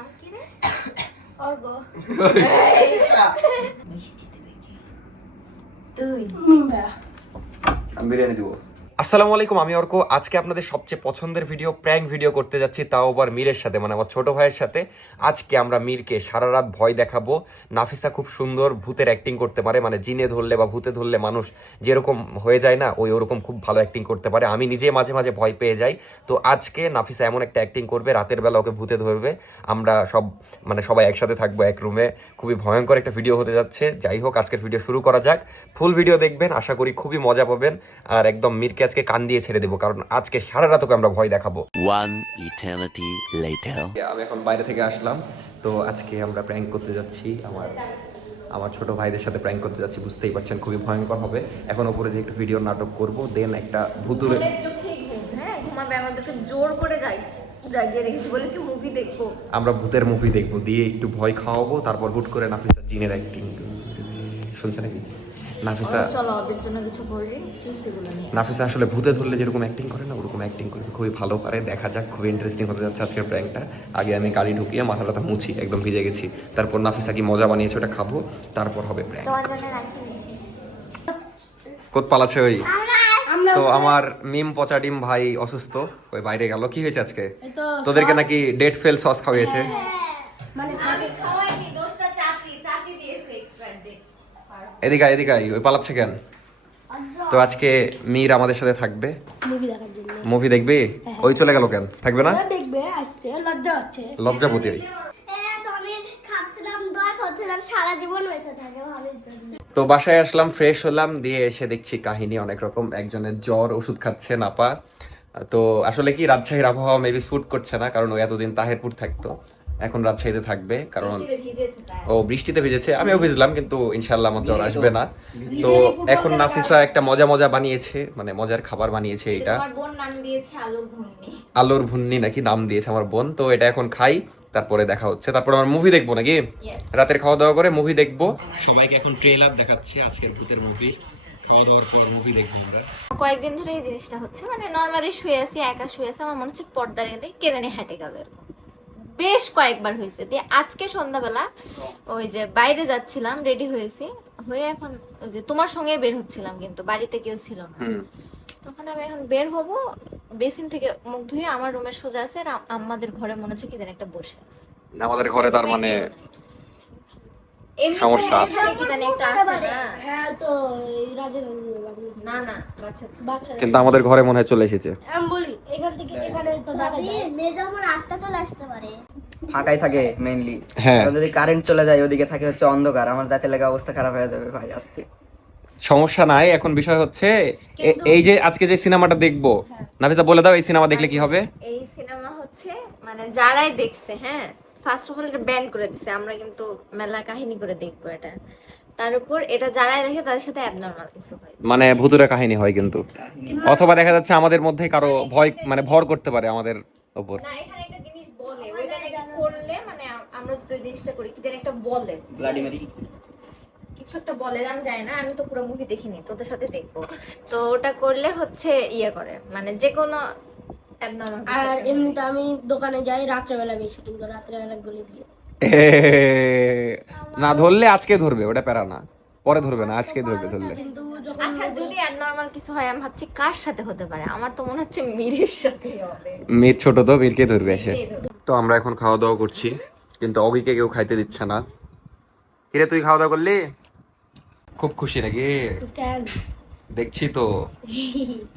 নাম কি রে? অর্গ। মিষ্টি দিবে কি? তুই। আমি বিরিয়ানি দিব। আসসালামু আলাইকুম, আমি অর্ক। আজকে আপনাদের সবচেয়ে পছন্দের ভিডিও প্র্যাঙ্ক ভিডিও করতে যাচ্ছি, তাও আবার মীরের সাথে, মানে আমার ছোট ভাইয়ের সাথে। আজকে আমরা মীরকে সারা রাত ভয় দেখাবো। নাফিসা খুব সুন্দর ভূতের অ্যাক্টিং করতে পারে, মানে জিনে ধরলে বা ভূতে ধরলে মানুষ যেরকম হয়ে যায় না, ওরকম খুব ভালো অ্যাক্টিং করতে পারে। আমি নিজে মাঝে মাঝে ভয় পেয়ে যাই। তো আজকে নাফিসা এমন একটা অ্যাক্টিং করবে, রাতের বেলা ওকে ভূতে ধরবে। আমরা সবাই একসাথে থাকবো এক রুমে। খুবই ভয়ঙ্কর একটা ভিডিও হতে যাচ্ছে। যাই হোক, আজকের ভিডিও শুরু করা যাক। ফুল ভিডিও দেখবেন, আশা করি খুবই মজা পাবেন। আর একদম মীরকে আজকে কান দিয়ে ছেড়ে দেবো, কারণ আজকে সারা রাত ওকে আমরা ভয় দেখাবো। One eternity later. আমি এখন বাইরে থেকে আসলাম। তো আজকে আমরা প্র্যাঙ্ক করতে যাচ্ছি, আমার ছোট ভাইদের সাথে প্র্যাঙ্ক করতে যাচ্ছি। বুঝতেই পারছেন খুবই ভয়ঙ্কর হবে। এখন উপরে যে একটু ভিডিও নাটক করব, দেন একটা ভূতুরে ঘুমাবে, আমাদেরকে জোর করে জাগিয়ে রেখেছি, বলেছি মুভি দেখবো। আমরা ভূতের মুভি দেখবো, দিয়ে একটু ভয় খাওয়াবো, তারপর হুট করে নাফিসা জিনের অ্যাক্টিং শুনছে নাকি? নাফিসা চলো ওদের জন্য কিছু কোল্ড ড্রিঙ্কস চিপস এগুলো নিয়ে। নাফিসা আসলে ভূতে ধরলে যেরকম অ্যাক্টিং করে না, ওরকম অ্যাক্টিং করবে, খুবই ভালো পারে। দেখা যাক, খুবই ইন্টারেস্টিং হতে যাচ্ছে আজকের প্র্যাঙ্কটা। আগে আমি গাড়ি ঢুকিয়ে মাথাটা মুছি, একদম ভিজে গেছি। তারপর নাফিসা কি মজা বানিয়েছে ওটা খাবো, তারপর হবে প্র্যাঙ্ক। তোমার জন্য রাখি। কোত পালাচ্ছে ওই। তো আমার মিম পচা ডিম ভাই অসুস্থ, ওই বাইরে গেল। কি হয়েছে আজকে? তোদেরকে নাকি ডেট ফেল সস খাওয়াইছে? মানে খাওয়াইনি, দোষটা চাচি দিয়েছে এক্সপায়ার ডেট। এদিকে ওই পালাচ্ছে কেন? তো আজকে মীর আমাদের সাথে থাকবে মুভি দেখার জন্য। মুভি দেখবি? ওই চলে গেল কেন? থাকবে না? দেখবে, আসছে, লজ্জা হচ্ছে। লজ্জাপতি ওই। তো আমি খাচ্ছিলাম, দোয়া করছিলাম সারা জীবন বেঁচে থাকে ভাবির জন্য। তো বাসায় আসলাম, ফ্রেশ হলাম, দিয়ে এসে দেখছি কাহিনী অনেক রকম। একজনের জ্বর, ওষুধ খাচ্ছে নাপা। তো আসলে কি রাজশাহীর আবহাওয়া মেবি স্যুট করছে না, কারণ ও এতদিন তাহেরপুর থাকতো, এখন রাজশাহীতে থাকবে। কারণ ও বৃষ্টিতে ভিজেছে, আমিও ভিজলাম, কিন্তু ইনশাল্লাহ আমার জ্বর আসবে না। তো এখন নাফিসা একটা মজা বানিয়েছে, মানে মজার খাবার বানিয়েছে। এটা আমার বোন নাম দিয়েছে আলুর ভুন্নি। আলুর ভুন্নি নাকি নাম দিয়েছে আমার বোন। তো এটা এখন খাই, তারপরে দেখা হচ্ছে। তারপর আমার মুভি দেখবো নাকি? রাতের খাওয়া দাওয়া করে মুভি দেখবো। সবাইকে এখন ট্রেলার দেখাচ্ছে আজকের ভূতের মুভি। খাওয়া দাওয়ার পর মুভি দেখবো আমরা। কয়েকদিন ধরে এই জিনিসটা হচ্ছে, মানে নর্মালি শুয়ে আছি, একা শুয়ে আছি, আমার মনে হচ্ছে পর্দা রেখে কে জানি হেঁটে গেল। এরকম বেশ কয়েকবার হয়েছে। দিয়ে আজকে সন্ধ্যাবেলা ওই যে বাইরে যাচ্ছিলাম, রেডি হয়েছি, হয়ে এখন ওই যে তোমার সঙ্গে বের হচ্ছিলাম, কিন্তু বাড়িতে কেউ ছিল না। তখন আমি এখন বের হব, বেসিন থেকে মুখ ধুয়ে আমার রুমের সোজা আছে, আর আমাদের ঘরে মনে হচ্ছে কি যেন একটা বসে আছে। আমাদের ঘরে তার মানে এমনিতে সমস্যা আছে। এখানে কি জানি একটা আছে না? হ্যাঁ, তো এই রাজের না বাচ্চা কিন্তু আমাদের ঘরে মনে হয় চলে এসেছে। আমি বলি এখান থেকে এখানে তো দেখা যায় মেজো আমার আটটা চলে আসতে পারে। ফাঁকাই থাকে মেইনলি। হ্যাঁ, যদি কারেন্ট চলে যায় ওদিকে থাকে হচ্ছে অন্ধকার, আমার যাতে লেগে অবস্থা খারাপ হয়ে যাবে ভাই আস্তে। সমস্যা নাই। এখন বিষয় হচ্ছে এই যে আজকে যে সিনেমাটা দেখবো, নাফিসা বলে দাও এই সিনেমা দেখলে কি হবে? এই সিনেমা হচ্ছে মানে যারাই দেখছে, হ্যাঁ, ফার্স্ট অফ অল এটা ব্যান করে দিছে। আমরা কিন্তু মেলা কাহিনী করে দেখবো এটা। তার উপর এটা যারাই দেখে তাদের সাথে অ্যাবনর্মাল কিছু হয়, মানে ভূতুরে কাহিনী হয় কিন্তু, অথবা দেখা যাচ্ছে আমাদের মধ্যে কারো ভয়, মানে ভর করতে পারে আমাদের উপর। না এখানে একটা জিনিস বলে, ওইটা নাকি করলে মানে আমরা যদি ওই জিনিসটা করি, কি যেন একটা বলে, ব্লাডি মেরি কিছু একটা বলে, আমি জানি না, আমি তো পুরো মুভি দেখিনি, তোদের সাথে দেখবো। তো ওটা করলে হচ্ছে ইয়ে করে, মানে যে কোনো অ্যাবনর্মাল। আর এমনিতে আমি দোকানে যাই রাত্রেবেলা বেশি, কিন্তু রাত্রেবেলা গলি দিয়ে না ধরলে আজকে ধরবে, ওটা প্যারা না, পরে ধরবে না, আজকে ধরবে। কিন্তু যখন আচ্ছা যদি অ্যাবনর্মাল কিছু হয়, আমি ভাবছি কার সাথে হতে পারে, আমার তো মনে হচ্ছে মীরের সাথে হবে। মীর ছোট তো, মীরকে ধরবে এসে। তো আমরা এখন খাওয়া দাওয়া করছি, কিন্তু অগিকে কেউ খাইতে দিচ্ছে না। কিরে তুই খাওয়া দাওয়া করলি? খুব খুশি নাকি? কেন দেখছি তো,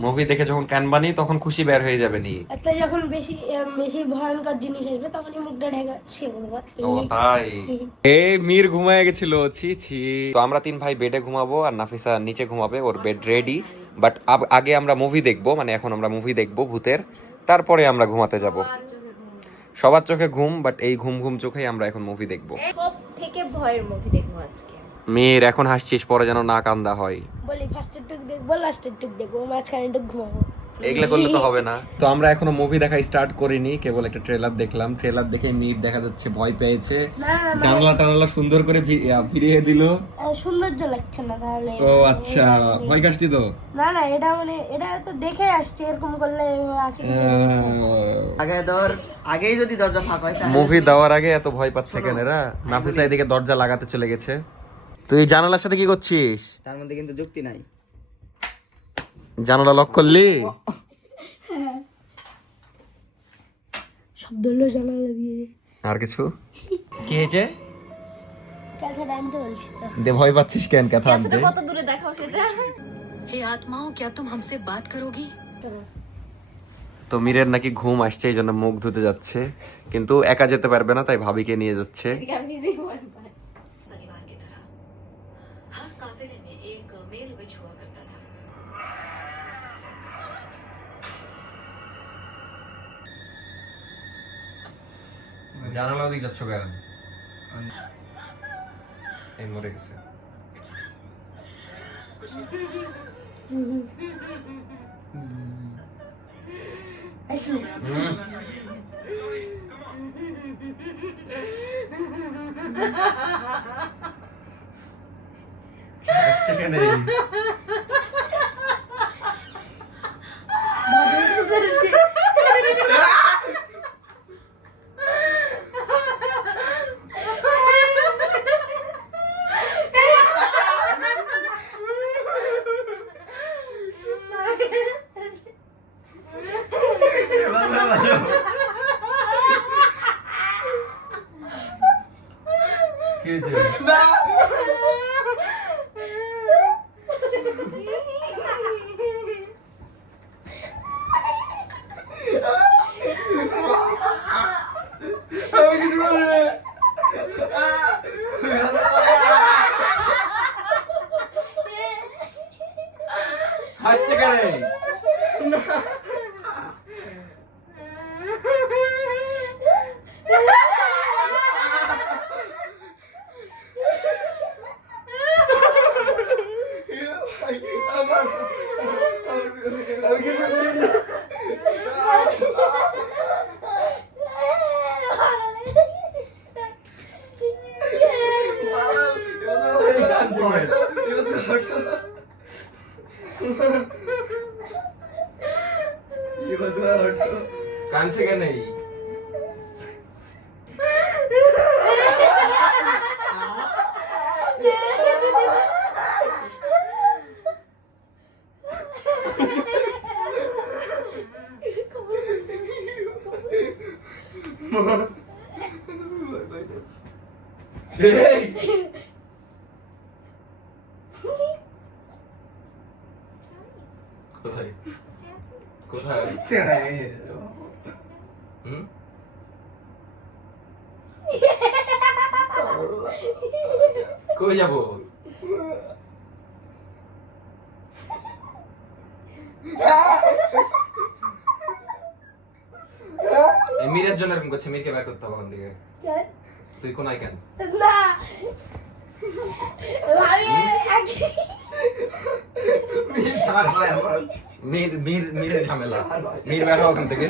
মুভি দেখে যখন কান বানি তখন খুশি বের হয়ে যাবে নি। একটা যখন বেশি বেশি ভয়ঙ্কর জিনিস আসবে তখনই মুখটা ঢেকে সে বলবো ও তাই। এই মীর ঘুমায় গেছিল, ছি ছি। তো আমরা তিন ভাই বেডে ঘুমাবো, আর নাফিসা নিচে ঘুমাবে, ওর বেড রেডি। বাট আগে আমরা মুভি দেখবো, মানে এখন আমরা মুভি দেখবো ভূতের, তারপরে আমরা ঘুমাতে যাব। সবার চোখে ঘুম, বাট এই ঘুম চোখেই আমরা এখন মুভি দেখবো। সব থেকে ভয়ের মুভি দেখবো আজকে। মীর এখন হাসছিস, পরে যেন না কান্দা হয়। বলি ফার্স্টের টুক দেখবো, লাস্টের টুক দেখবো, মাঝখানে টুক ঘুমাবো। এগুলা করলে তো হবে না। তো আমরা এখনো মুভি দেখা স্টার্ট করিনি, কেবল একটা ট্রেলার দেখলাম। ট্রেলার দেখে মির দেখা যাচ্ছে ভয় পেয়েছে, জানলা টানলা সুন্দর করে ফিরিয়ে দিল। সৌন্দর্য লাগছে না তাহলে। ও আচ্ছা, ভয় কাটছি তো। না না, এটা মানে এটা তো দেখে আসছে, এরকম করলে আসে আগেই যদি দরজা ফাঁকা হয় তাহলে মুভি দেওয়ার আগে এত ভয় পাচ্ছে কেন এরা? নাফিসা এদিকে দরজা লাগাতে চলে গেছে। তুই জানালার সাথে কি করছিস? তার মধ্যে কিন্তু যুক্তি নাই। জানালা লক করলি? শব্দ হলো জানালা দিয়ে। আর কিছু কি হয়েছে? কথাটা আনতে বলছি। দে ভয় পাচ্ছিস কেন কথা আনতে? কত দূরে দেখাও সেটা। हे आत्माओं क्या तुम हमसे बात करोगी? তো মীরের নাকি ঘুম আসছে, এই জন্য মুখ ধুতে যাচ্ছে, কিন্তু একা যেতে পারবে না, তাই ভাবিকে নিয়ে যাচ্ছে। আমি নিজেই ভয় পাই। परिवार की तरह हर काफिले में एक मेल विच हुआ करता था। জানালা দিকে যাচ্ছ কেন? এই মরে গেছে। আসছে কেন? কি হয়েছে? হাসছে কেন? কাঁদছে কেন? কোথায় কোথায়? হুম? কই যাবো? মিরের জন্য এরকম করছে, মিরকে বের করতে হবে ওখান থেকে। তুই কোনায় কেন? না ভাবি মিরের ঝামেলা, মির বের হও ওখান থেকে।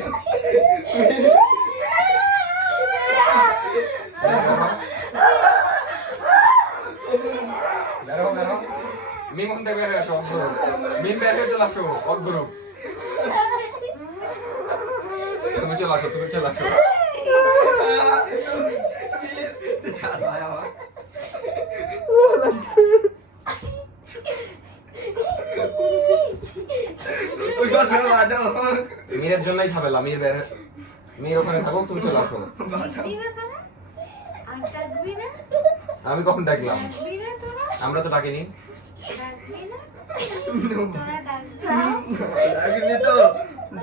মিম ওখান থেকে বের হয়ে আসো, অগ্রহ। মিম বের হয়ে চলে আসো, অগ্রহ। তুমি চলে আসো, তুমি চলে আসো। মিরের জন্যই ঝামেলা, মির বের, মির ওখানে থাকো, তুমি চলে আসো। আমি কখন ডাকলাম? আমরা তো ডাকিনি।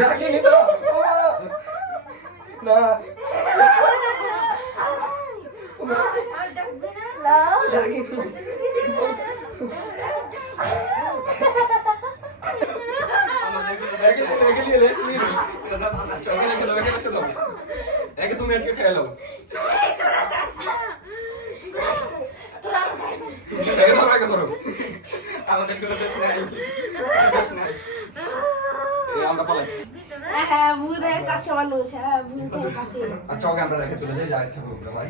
ডাকিনি তো না। তুমি আজকে খেয়ে নাও। আমরা পালাই। হ্যাঁ ভূতের কাছে মানুষ, হ্যাঁ ভূতের কাছে। আচ্ছা ওকে আমরা রেখে চলে যাই, যা ইচ্ছা করবো ভাই।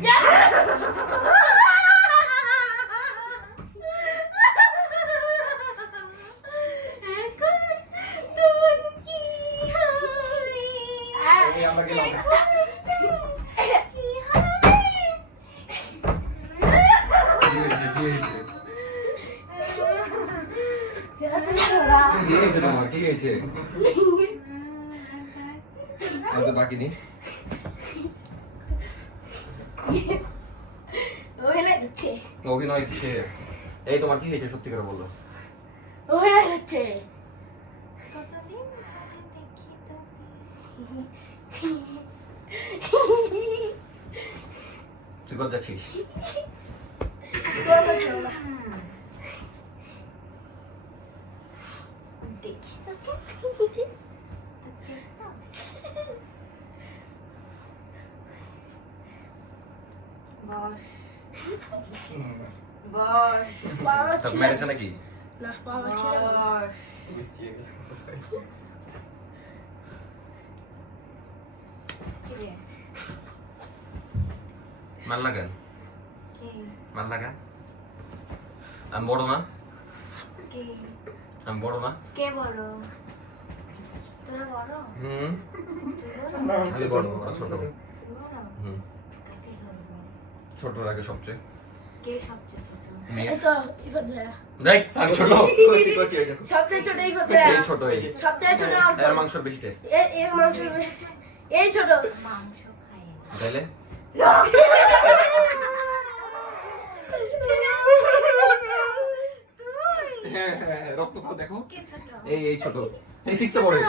এই আমরা গেলাম। কি হয়েছে, কি হয়েছে? কি হয়েছে তোমার, কি হয়েছে? আমি তো বাকি নেই। অভিনয় হচ্ছে, অভিনয় কিসে? এই তোমার কি হয়েছে সত্যি করে বলো। অভিনয় হচ্ছে। তুই কোথায় যাচ্ছিস? দেখি তোকে। বস বস বাবা তা ছিল মেরেছে নাকি? না, বাবা ছিল বস। কি রে? মান লাগান, কি? মান লাগান। আমি বড় না, কি? আমি বড় না। কে বড়? তোরা বড়? হুম, তুই বড়? আমি বড়, ওরা ছোট। তুই বড়? হুম, কাকে ধরবো? ছোট লাগে সবচেয়ে। কে সবচেয়ে ছোট? মেয়ে। এই তো ইফাত ভাইয়া, দেখ আমি ছোট। সবথেকে ছোট ইফাত এই ভাইয়া, ছোট, এই সবথেকে ছোট অর্ক। এর মাংসর বেশি টেস্ট। এর মাংস এই ছোট। মাংস খাই না। তাইলে হ্যাঁ হ্যাঁ রক্ত খাও দেখো। কে ছোট? এই ছোট, এই 6 এ পড়ে।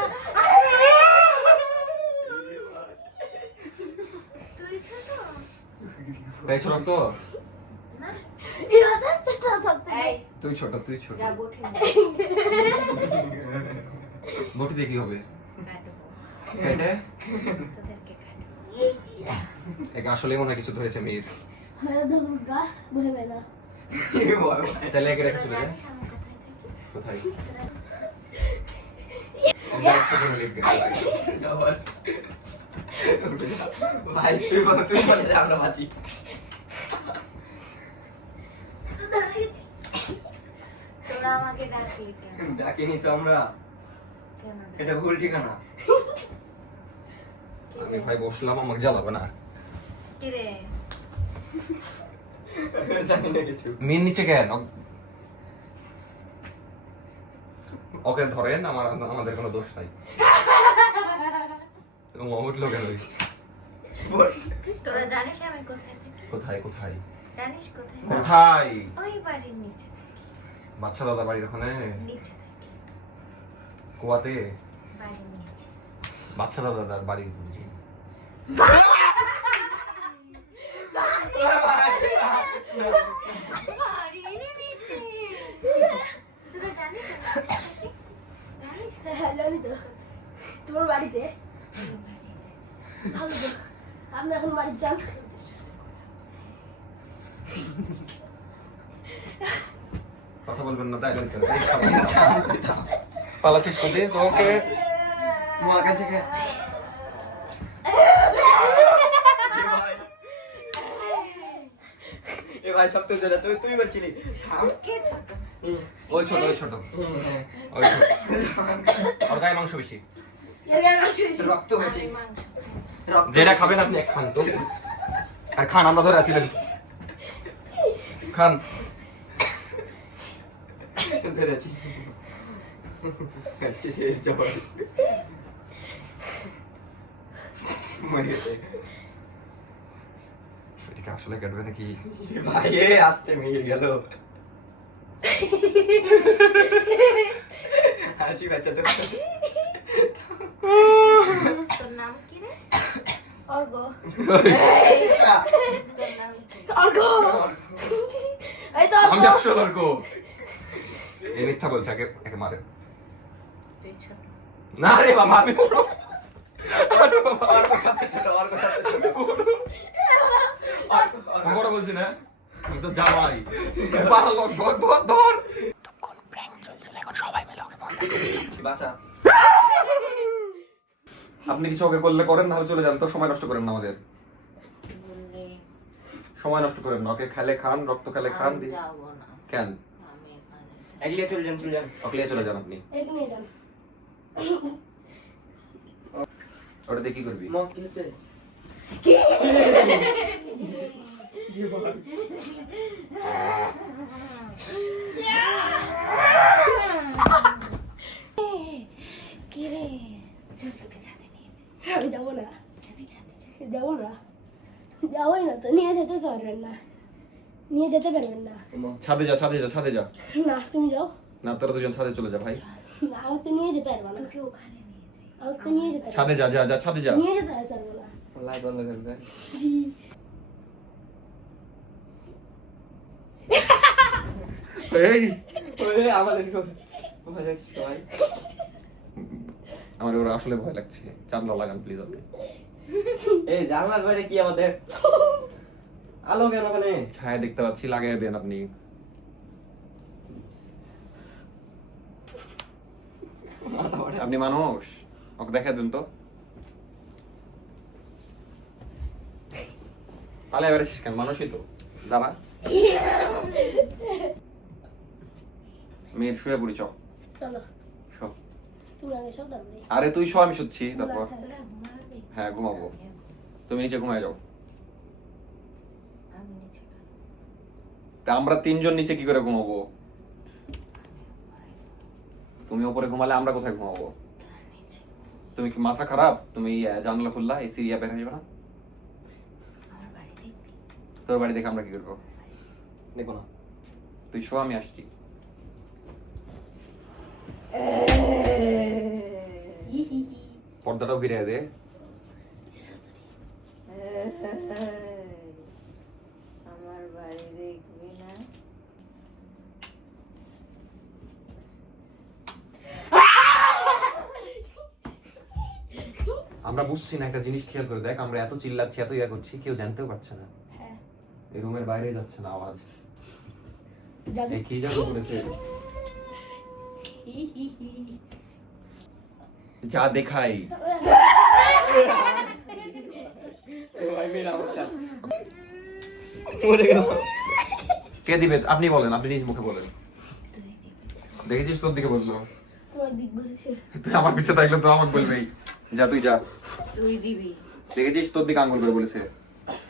তুই ছোট? এই ছোট তো, না ইফাত ছোট সবথেকে। এই তুই ছোট, তুই ছোট। যা বঠে বটি দিয়ে কি হবে? কাটবো কেটে তোদেরকে কাটবো। এক আসলে মনে হয় কিছু ধরেছে মেয়ের। হ্যাঁ দেখুন গা ভেবে না। তাহলে একে রেখে চলে যায়। জানিস আমি কোথায় থাকি? কোথায়? আমরা একসাথে মিলে গেলাম। ভাই তুই বল, তুই বলে আমরা বাঁচি। তোরা আমাকে ডাকলি কেন? ডাকিনি তো আমরা, কেন ডাকলি? এটা ভুল ঠিকানা। আমি ভাই বসলাম, আমাকে জ্বালাবে না। কি রে? জানি না কিছু। মেয়ের নিচে কেন? ওকে ধরেন, আমাদের কোনো দোষ নাই। উঠলো কেন? তোরা জানিস আমি কোথায় থাকি? কোথায় কোথায় জানিস কোথায়? কোথায়? ওই বাড়ির নিচে থাকি। বাচ্চা দাদা বাড়ির ওখানে নিচে থাকি। কুয়াতে। বাড়ির নিচে। বাচ্চা দাদার বাড়ি বুঝি। বাড়ির নিচে। তোরা জানিস আমি কোথায় থাকি? জানিস? হ্যাঁ জানি তো, তোমার বাড়িতে। ওই বাড়ির নিচে। ভালো তো, আপনি এখন বাড়ি যান। কথা বলবেন না তাই কেন? পালাচ্ছিস কোথায় তোকে? মা কাছে কে? এ ভাই সব তো জেলা তুই তুই বলছিলি। কে ছোট? ওই ছোট, ওই ছোট, ওই ছোট। ওর গায়ে মাংস বেশি। এর গায়ে মাংস বেশি। রক্ত বেশি। আমি মাংস খাই না। রক্ত যেটা খাবেন আপনি এক খান তো। আর খান, আমরা ধরে আছিলেন। খান। ধরেছি। আজকে শেষ যাবার। মরে গেছে। এটাকে আসলে কাটবে নাকি? ভাই এ আসতে মিল গেল। হাসি বাচ্চা তো। তোর নাম কি রে? অর্ক, তোর নাম কি? অর্ক, এই তো আমি অর্ক। আসলে ওর গো। এই মিথ্যা বলছে, একে মারে। তুই ছোট। না রে বাবা, আমি বড়। আরে বাবা, অর্ক সবচেয়ে ছোট, অর্ক সবচেয়ে ছোট। আমি বড় বলছি না? আমি তো জামাই। পালালো, ধর ধর ধর। বাঁচা। আপনি কিছু ওকে করলে করেন, না হলে চলে যান তো, সময় নষ্ট করেন না আমাদের। বললে সময় নষ্ট করেন না, ওকে খেলে খান, রক্ত খেলে খান দিয়ে। যাবো না কেন? আমি এখানে একলিয়ে চলে যান অকলিয়া চলে যান আপনি। এক নিয়ে যান। ওটা দিয়ে কি করবি? মগ কি হচ্ছে? কি রে, চল তোকে ছাদে নিয়ে যাই। আমি যাবো না, যাবি ছাদে যাই। যাবো না, যাবোই না তো, নিয়ে যেতে তো পারবেন না, নিয়ে যেতে পারবেন না। ছাদে যা, ছাদে যা, ছাদে যা। না তুমি যাও, না তোরা দুজন ছাদে চলে যা ভাই। না আমার তো নিয়ে যেতে পারবো না, তোকে ওখানে নিয়ে যাই। আমার তো নিয়ে যেতে পারবো ছাদে যা, যা যা, ছাদে যা। না, নিয়ে যেতে পারবো না। লাইট বন্ধ করে দেন। এই ওরে আমাদের ভয় লাগছে সবাই। আমার ওরা আসলে ভয় লাগছে, জানলা লাগান প্লিজ আপনি। এই জানলার বাইরে কি আমাদের আলো কেন ওখানে? ছায়া দেখতে পাচ্ছি, লাগাই দেন আপনি। আপনি মানুষ, ওকে দেখা দেন তো। পালে এবারে শেষ কেন, মানুষই তো। দাঁড়া মেয়ের শুয়ে পড়ি, চ চলো, শো। তুমি আগে সব দাঁড়াবে। আরে তুই শো, আমি শুচ্ছি তারপর। তোরা ঘুমাবি? হ্যাঁ ঘুমাবো, তুমি নিচে ঘুমায় যাও। আমি নিচে থাকবো। তা আমরা তিনজন নিচে কি করে ঘুমাবো? তুমি ওপরে ঘুমালে আমরা কোথায় ঘুমাবো? তোরা নিচে ঘুমা। তুমি কি মাথা খারাপ? তুমি জানলা খুললা, এসি বের হয়ে যাবে না? আমার বাড়ি দেখবি? তোর বাড়ি দেখে আমরা কি করবো? দেখো না। তুই শো, আমি আসছি। পর্দাটাও ফিরে দে। আমার বাড়ি দেখবি না? আমরা বুঝছি না, একটা জিনিস খেয়াল করে দেখ, আমরা এত চিল্লাচ্ছি, এত ইয়া করছি, কেউ জানতেও পারছে না। হ্যাঁ, এই রুমের বাইরে যাচ্ছে না আওয়াজ। জাদু। এই কি জাদু করেছে? যা দেখাই। কে দিবে? আপনি বলেন, আপনি নিজ মুখে বলেন। তুই দিবি। দেখেছিস তোর দিকে বললো, তোমার দিক বলেছে। তুই আমার পিছে থাকলে তো আমাকে বলবেই। যা তুই যা। তুই দিবি। দেখেছিস তোর দিকে আঙ্গুল করে বলেছে।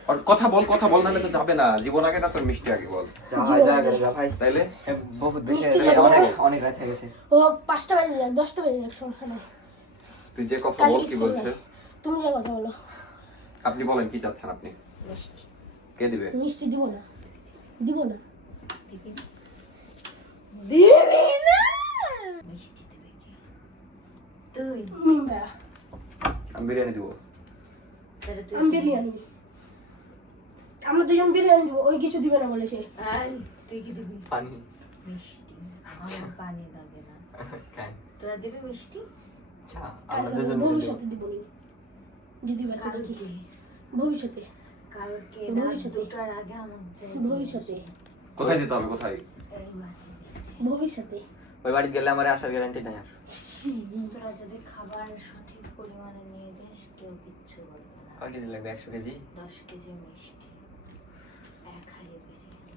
আর কথা বল, কথা বল, নাহলে তো যাবে না। জীবন আগে না তোর মিষ্টি আগে, বল। যা ভাই, দয়া করে যা ভাই। তাইলে বহুত বেশি মিষ্টি হয়ে গেছে, খাবো। অনেক রাত হয়ে গেছে। ও 5টা বাজে যাক, 10টা বাজে যাক, সমস্যা নাই। তুই যে কথা কালকে বল, কি স্কুল বলছে? যাই। তুমি যে কথা বলো। আপনি বলেন কি চাচ্ছেন আপনি? মিষ্টি কে দিবে? মিষ্টি দিব না, দিব না, দিবি না? দিবি না। মিষ্টি দিবি কি তুই? ভাইয়া, আমি বিরিয়ানি দিব। তাহলে তুই আমি বিরিয়ানি, আমরা দুজন বিরিয়ানি দিব, ওই কিছু দিবে না বলেছে। আই, তুই কি দিবি? পানি মিষ্টি। আমার পানি লাগে না। খান। তোরা দিবি মিষ্টি? আচ্ছা, আমরা কালকে দুজন মিলে দেব। ভবিষ্যতে দিব নি, যদি ব্যথা দেখি। ভবিষ্যতে, কালকে ভবিষ্যতে। 2টার আগে আমার চাই। ভবিষ্যতে, কোথায় যেতে হবে? কোথায়? এই মাঠে দিচ্ছি। ভবিষ্যতে। ওই বাড়ি গেলে আমার আসার গ্যারান্টি নাই আর। তোরা যদি খাবার সঠিক পরিমাণে নিয়ে যাস, কেউ কিচ্ছু বলবে না। কয় কেজি লাগবে? 100 কেজি? 10 কেজি মিষ্টি, 1 হাড়ি বিরিয়ানি।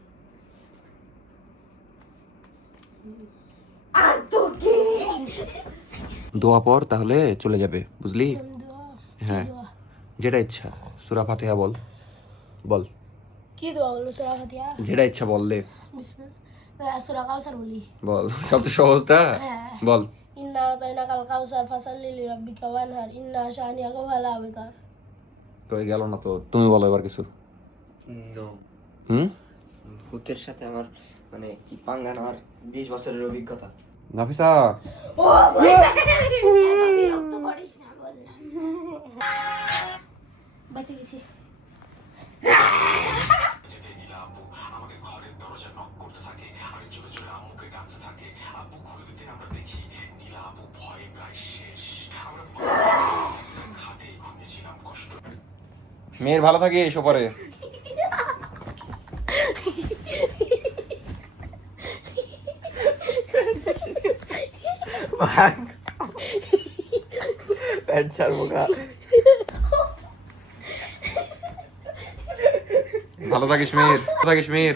আর তো কি? দোয়া পর, তাহলে চলে যাবে, বুঝলি? দোয়া, হ্যাঁ, দোয়া। যেটা ইচ্ছা। সূরা ফাতিহা বল, বল কি দোয়া বলবো? সূরা ফাতিহা, যেটা ইচ্ছা বললে বিসমিল্লাহ, সূরা কাউসার বলি। বল, সবচেয়ে সহজটা হ্যাঁ। বল। ইন্না আতাইনাকাল কাউসার ফাসাল্লি লিরাব্বিকা ওয়ানহার ইন্না শানিয়াকা হুয়াল আবতার। তো গেল না তো, তুমি বলো এবার কিছু। নো। হুম? ভূতের সাথে আমার মানে কি পাঙ্গা নেওয়ার 20 বছরের অভিজ্ঞতা। নাফিসা, বিরক্ত করিস না বললাম। বেঁচে গেছি। মেয়ের ভালো থাকে এসো পরে। প্যান্ট ছাড়বো গা। ভালো থাকিস মির, ভালো থাকিস মির।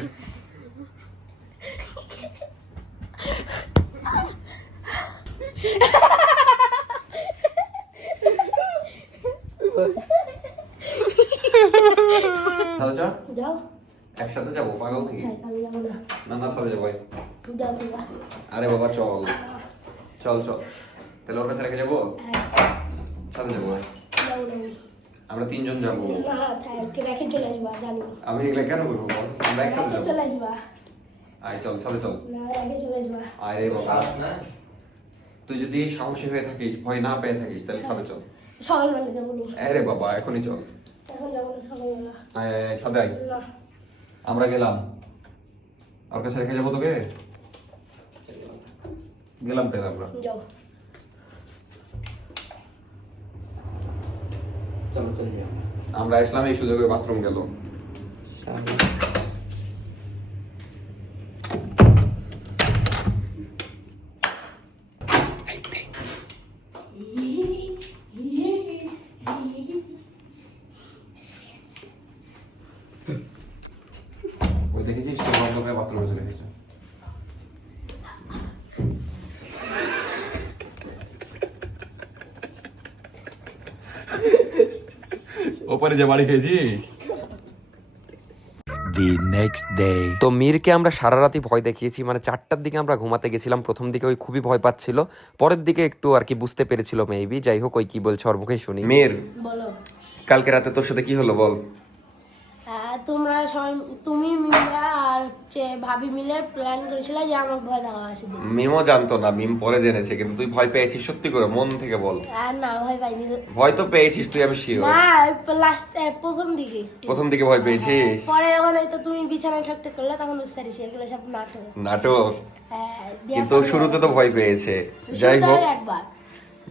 সাথে চল, যাও একসাথে যাবো, পাগল নাকি? আমি যাবো না না না, সাথে যাবো। যাবো না আরে বাবা চল চল চল, তাহলে ওর কাছে রেখে যাবো, সাথে যাবো। যাবো না আমরা তিনজন যাবো। না থাক রেখে চলে আসবা জানি আমি এগুলো কেন করবো বল, আমরা একসাথে রেখে যাবো। চলে আসবা আয় চল, সাথে চল। না রেখে চলে আসবা আয় রে বাবা, তুই যদি সাহসী হয়ে থাকিস, ভয় না পেয়ে থাকিস, তাহলে সাথে চল। সকালবেলা যাবো না আরে বাবা এখনই চল। এখন যাবো না সকালবেলা আয় আয়, ছাদে আয়। না আমরা গেলাম, ওর কাছে রেখে যাবো তোকে, গেলাম তাহলে আমরা। যাও আমরা আসলাম, এই সুযোগে বাথরুম গেল। ওই দেখেছিস তো বন্ধ করে বাথরুমে চলে গেছে। ওপারে যে বাড়ি খেয়েছিস। The next day. তো মীরকে আমরা সারা রাতই ভয় দেখিয়েছি, মানে 4টার দিকে আমরা ঘুমাতে গেছিলাম। প্রথম দিকে ওই খুবই ভয় পাচ্ছিল, পরের দিকে একটু আর কি বুঝতে পেরেছিল মেবি। যাই হোক, ওই কি বলছে ওর মুখেই শুনি। মীর, বলো কালকে রাতে তোর সাথে কি হলো বল। তোমরা সবাই তুমি মিমরা আর হচ্ছে ভাবি মিলে প্ল্যান করেছিলে যে আমার ভয় দেওয়া আছে মিমও জানতো না, মিম পরে জেনেছে। কিন্তু তুই ভয় পেয়েছিস সত্যি করে, মন থেকে বল। আর না ভয় পাইনি ভয় তো পেয়েছিস তুই, আমি শিওর। না লাস্ট প্রথম দিকে একটু। প্রথম দিকে ভয় পেয়েছিস? পরে যখন হয়তো তুমি বিছানায় থাকতে করলে তখন বুঝতে পারছি এগুলো সব নাটক নাটক। দিয়া কিন্তু তো- শুরুতে তো ভয় পেয়েছে। যাই শুধু হোক, একবার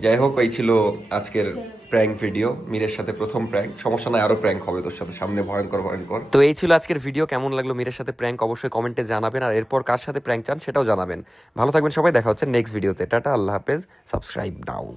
যাই হোক, এই ছিল আজকের প্র্যাঙ্ক ভিডিও। মীরের সাথে প্রথম প্র্যাঙ্ক, সমস্যা নাই, আরো প্র্যাঙ্ক হবে তোর সাথে সামনে, ভয়ঙ্কর ভয়ঙ্কর। তো এই ছিল আজকের ভিডিও। কেমন লাগলো মীরের সাথে প্র্যাঙ্ক অবশ্যই কমেন্টে জানাবেন, আর এরপর কার সাথে প্র্যাঙ্ক চান সেটাও জানাবেন। ভালো থাকবেন সবাই, দেখা হচ্ছে নেক্সট ভিডিওতে। টাটা, আল্লাহ হাফেজ, সাবস্ক্রাইব নাও।